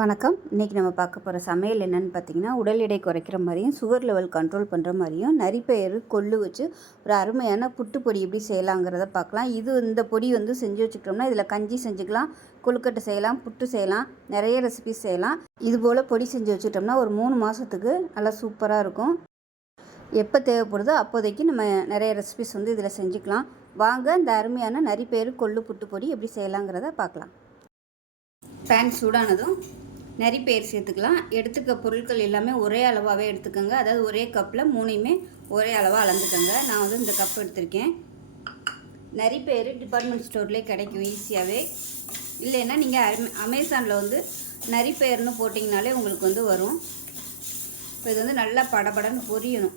வணக்கம். இன்றைக்கி நம்ம பார்க்க போகிற சமையல் என்னென்னு பார்த்தீங்கன்னா, உடல் எடை குறைக்கிற மாதிரியும், சுகர் லெவல் கண்ட்ரோல் பண்ணுற மாதிரியும், நரிப்பயிறு கொள்ளு வச்சு ஒரு அருமையான புட்டு பொடி எப்படி செய்யலாங்கிறத பார்க்கலாம். இந்த பொடி செஞ்சு வச்சுக்கிட்டோம்னா, இதில் கஞ்சி செஞ்சுக்கலாம், கொழுக்கட்டை செய்யலாம், புட்டு செய்யலாம், நிறைய ரெசிபிஸ் செய்யலாம். இதுபோல் பொடி செஞ்சு வச்சுக்கிட்டோம்னா ஒரு 3 மாதத்துக்கு நல்லா சூப்பராக இருக்கும். எப்போ தேவைப்படுதோ அப்போதைக்கு நம்ம நிறைய ரெசிபிஸ் இதில் செஞ்சுக்கலாம். வாங்க இந்த அருமையான நரிப்பயிறு கொள்ளு புட்டு பொடி எப்படி செய்யலாங்கிறத பார்க்கலாம். பேன் சூடானதும் நரிப்பயிறு சேர்த்துக்கலாம். எடுத்துக்க பொருட்கள் எல்லாமே ஒரே அளவாகவே எடுத்துக்கோங்க. அதாவது ஒரே கப்பில் 3யுமே ஒரே அளவாக அளந்துக்கோங்க. நான் இந்த கப் எடுத்திருக்கேன். நரிப்பயிறு டிபார்ட்மெண்ட் ஸ்டோர்லேயே கிடைக்கும் ஈஸியாகவே. இல்லைன்னா நீங்கள் அமேசானில் நரிப்பயிறுன்னு போட்டிங்கனாலே உங்களுக்கு வரும். இப்போ இது நல்லா படபடன்னு பொரியணும்.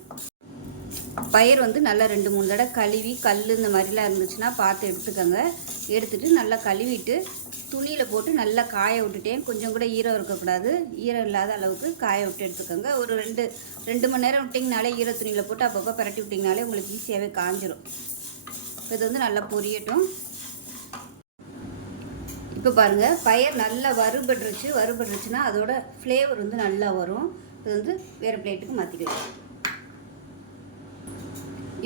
பயிர் நல்லா 2-3 தடவை கழுவி கல் இந்த மாதிரிலாம் இருந்துச்சுன்னா பார்த்து எடுத்துக்கோங்க. எடுத்துகிட்டு நல்லா கழுவிட்டு துணியில் போட்டு நல்லா காய விட்டுட்டேன். கொஞ்சம் கூட ஈரம் இருக்கக்கூடாது. ஈரம் இல்லாத அளவுக்கு காய விட்டு எடுத்துக்கோங்க. ஒரு 2 மணி நேரம் விட்டிங்கனாலே ஈர துணியில் போட்டு அப்பப்போ பரட்டி விட்டிங்கனாலே உங்களுக்கு ஈஸியாகவே காஞ்சிரும். இது நல்லா பொரியட்டும். இப்போ பாருங்கள், பயிர் நல்லா வறுபட்டுருச்சுன்னா அதோட ஃப்ளேவர் நல்லா வரும். இது வேறு பிளேட்டுக்கு மாற்றிக்கலாம்.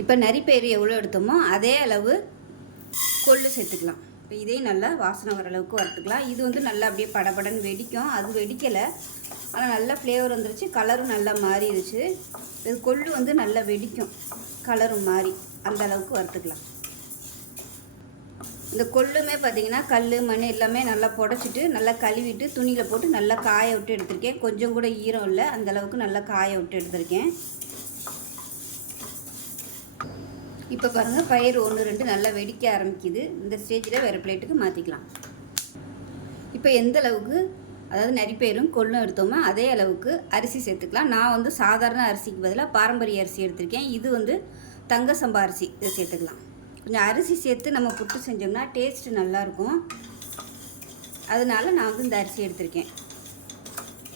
இப்போ நரிப்பயிறு எவ்வளோ எடுத்தோமோ அதே அளவு கொள்ளு சேர்த்துக்கலாம். இப்போ இதையும் நல்லா வாசனை வர அளவுக்கு வறுத்துக்கலாம். இது நல்லா அப்படியே படபடன்னு வெடிக்கும். அது வெடிக்கலை, ஆனால் நல்லா ஃப்ளேவர் வந்துருச்சு. கலரும் நல்லா மாறிடுச்சு. இது கொள்ளு நல்லா வெடிக்கும், கலரும் மாறி அந்த அளவுக்கு வறுத்துக்கலாம். இந்த கொள்ளுமே பார்த்திங்கன்னா கல் மண் எல்லாமே நல்லா புடச்சிட்டு நல்லா கழுவிட்டு துணியில் போட்டு நல்லா காய விட்டு எடுத்திருக்கேன். கொஞ்சம் கூட ஈரம் இல்லை, அந்தளவுக்கு நல்லா காய விட்டு எடுத்திருக்கேன். இப்போ பாருங்கள், பயிர் 1-2 நல்லா வெடிக்க ஆரம்பிக்குது. இந்த ஸ்டேஜில் வேறு பிளேட்டுக்கு மாற்றிக்கலாம். இப்போ எந்த அளவுக்கு அதாவது நரிப்பயிரும் கொள்ளும் எடுத்தோமோ அதே அளவுக்கு அரிசி சேர்த்துக்கலாம். நான் சாதாரண அரிசிக்கு பதிலாக பாரம்பரிய அரிசி எடுத்திருக்கேன். இது தங்க சம்பா அரிசி. இதை சேர்த்துக்கலாம். கொஞ்சம் அரிசி சேர்த்து நம்ம புட்டு செஞ்சோம்னா டேஸ்ட்டு நல்லாயிருக்கும். அதனால நான் இந்த அரிசி எடுத்திருக்கேன்.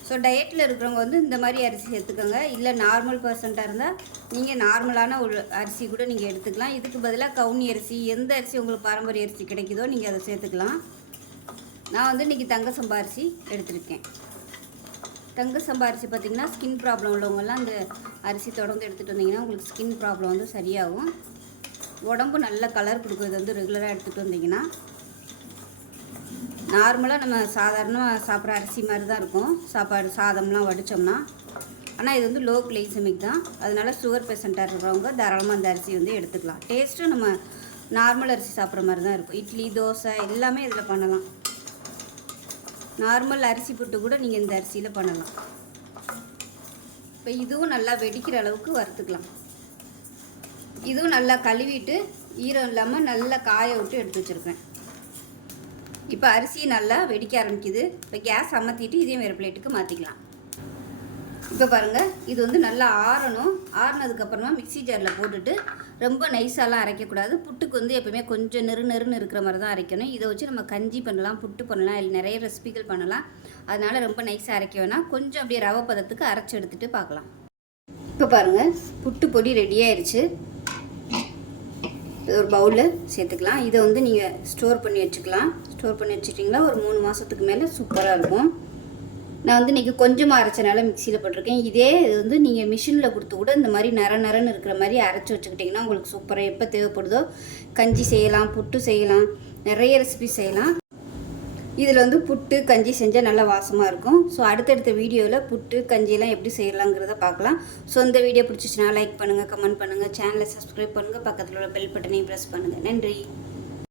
ஸோ டயட்டில் இருக்கிறவங்க இந்த மாதிரி அரிசி சேர்த்துக்கோங்க. இல்லை நார்மல் பர்சன்ட்டாக இருந்தால் நீங்கள் நார்மலான ஒரு அரிசி கூட நீங்கள் எடுத்துக்கலாம். இதுக்கு பதிலாக கவுனி அரிசி, எந்த அரிசி உங்களுக்கு பாரம்பரிய அரிசி கிடைக்குதோ நீங்கள் அதை சேர்த்துக்கலாம். நான் இன்றைக்கி தங்க சம்பா அரிசி எடுத்திருக்கேன். தங்க சம்பா அரிசி பார்த்திங்கன்னா ஸ்கின் ப்ராப்ளம் உள்ளவங்கெல்லாம் இந்த அரிசி தொடர்ந்து எடுத்துகிட்டு வந்தீங்கன்னா உங்களுக்கு ஸ்கின் ப்ராப்ளம் சரியாகும். உடம்பு நல்ல கலர் கொடுக்கும். இது ரெகுலராக எடுத்துகிட்டு வந்தீங்கன்னா நார்மலாக நம்ம சாதாரணமாக சாப்பிட்ற அரிசி மாதிரி தான் இருக்கும். சாதம்லாம் வடித்தோம்னா. ஆனால் இது லோ கிளைசமிக் தான். அதனால சுகர் பேஷண்ட்டாக இருக்கிறவங்க தாராளமாக அந்த அரிசி எடுத்துக்கலாம். டேஸ்ட்டும் நம்ம நார்மல் அரிசி சாப்பிட்ற மாதிரி தான் இருக்கும். இட்லி, தோசை எல்லாமே இதில் பண்ணலாம். நார்மல் அரிசி புட்டு கூட நீங்கள் இந்த அரிசியில் பண்ணலாம். இப்போ இதுவும் நல்லா வெடிக்கிற அளவுக்கு வறுத்துக்கலாம். இதுவும் நல்லா கழுவிட்டு ஈரம் இல்லாமல் நல்லா காய விட்டு எடுத்து வச்சுருப்பேன். இப்போ அரிசி நல்லா வெடிக்க ஆரம்பிக்குது. இப்போ கேஸ் அமர்த்திட்டு இதையும் வேறு பிளேட்டுக்கு மாற்றிக்கலாம். இப்போ பாருங்கள், இது நல்லா ஆறணும். ஆறினதுக்கப்புறமா மிக்ஸி ஜாரில் போட்டுட்டு ரொம்ப நைஸாலாம் அரைக்கக்கூடாது. புட்டுக்கு எப்பவுமே கொஞ்சம் நெருன்னு இருக்கிற மாதிரி தான் அரைக்கணும். இதை வச்சு நம்ம கஞ்சி பண்ணலாம், புட்டு பண்ணலாம், இல்லை நிறைய ரெசிபிகள் பண்ணலாம். அதனால் ரொம்ப நைஸாக அரைக்க வேணாம். கொஞ்சம் அப்படியே ரவை பதத்துக்கு அரைச்சி எடுத்துகிட்டு பார்க்கலாம். இப்போ பாருங்கள், புட்டு பொடி ரெடியாகிடுச்சு. ஒரு பவுலில் சேர்த்துக்கலாம். இதை நீங்கள் ஸ்டோர் பண்ணி வச்சுக்கலாம். ஸ்டோர் பண்ணி வச்சுட்டிங்களா ஒரு 3 மாதத்துக்கு மேலே சூப்பராக இருக்கும். நான் இன்றைக்கி கொஞ்சமாக அரைச்சனால மிக்சியில் போட்டிருக்கேன். இதே இது நீங்கள் மிஷினில் கொடுத்து கூட இந்த மாதிரி நரன்னு இருக்கிற மாதிரி அரைச்சி வச்சுக்கிட்டிங்கன்னா உங்களுக்கு சூப்பராக எப்போ தேவைப்படுதோ கஞ்சி செய்யலாம், புட்டு செய்யலாம், நிறைய ரெசிபி செய்யலாம். இதில் புட்டு கஞ்சி செஞ்சால் நல்லா வாசமாக இருக்கும். ஸோ அடுத்தடுத்த வீடியோவில் புட்டு கஞ்சியெல்லாம் எப்படி செய்யலாங்கிறத பார்க்கலாம். ஸோ இந்த வீடியோ பிடிச்சிச்சுன்னா லைக் பண்ணுங்கள், கமெண்ட் பண்ணுங்கள், சேனலை சப்ஸ்கிரைப் பண்ணுங்கள், பக்கத்தில் உள்ள பெல் பட்டனையும் ப்ரெஸ் பண்ணுங்கள். நன்றி.